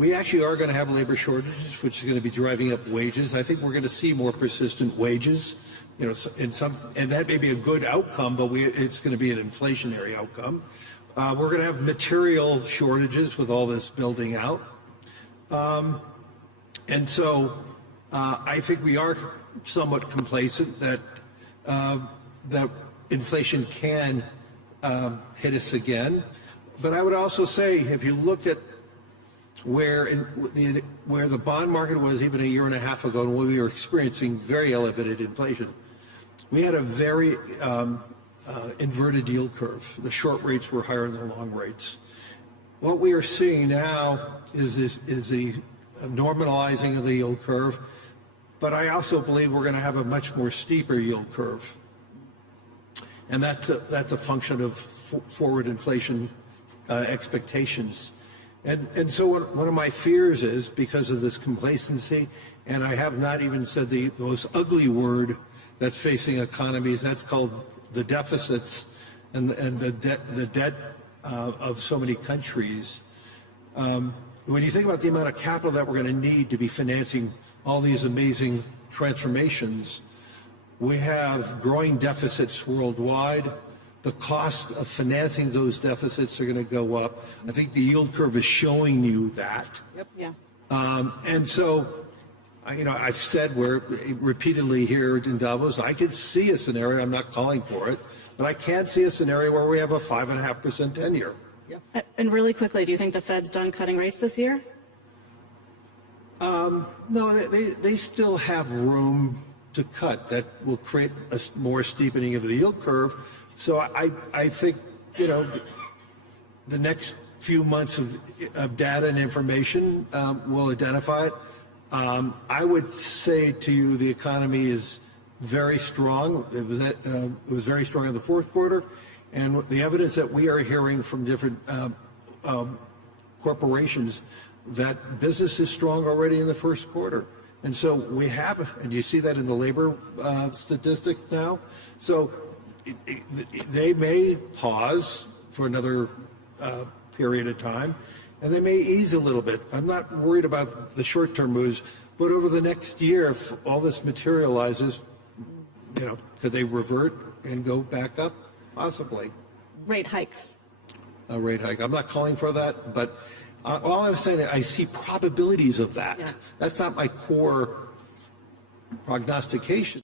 We actually are going to have labor shortages, which is going to be driving up wages. I think we're going to see more persistent wages, and that may be a good outcome, but it's going to be an inflationary outcome. We're going to have material shortages with all this building out. And so I think we are somewhat complacent that inflation can hit us again. But I would also say, if you look at where the bond market was even a year and a half ago, when we were experiencing very elevated inflation, we had a very inverted yield curve. The short rates were higher than the long rates. What we are seeing now is the normalizing of the yield curve, but I also believe we're going to have a much more steeper yield curve, and that's a function of forward inflation expectations. And so one of my fears is, because of this complacency, and I have not even said the most ugly word that's facing economies, that's called the deficits and the debt of so many countries. When you think about the amount of capital that we're going to need to be financing all these amazing transformations, we have growing deficits worldwide. The cost of financing those deficits are going to go up. I think the yield curve is showing you that. Yep. Yeah. And so, I've said repeatedly here in Davos, I could see a scenario, I'm not calling for it, but I can see a scenario where we have a 5.5% 10-year. Yep. And really quickly, do you think the Fed's done cutting rates this year? No, they still have room to cut. That will create a more steepening of the yield curve. So I think, the next few months of data and information will identify it. I would say to you the economy is very strong. It was very strong in the fourth quarter. And the evidence that we are hearing from different corporations, that business is strong already in the first quarter. And so we have, and you see that in the labor statistics now. So they may pause for another period of time, and they may ease a little bit. I'm not worried about the short-term moves, but over the next year, if all this materializes, could they revert and go back up? Possibly. Rate hikes. A rate hike. I'm not calling for that, but all I'm saying, I see probabilities of that. Yeah. That's not my core prognostication.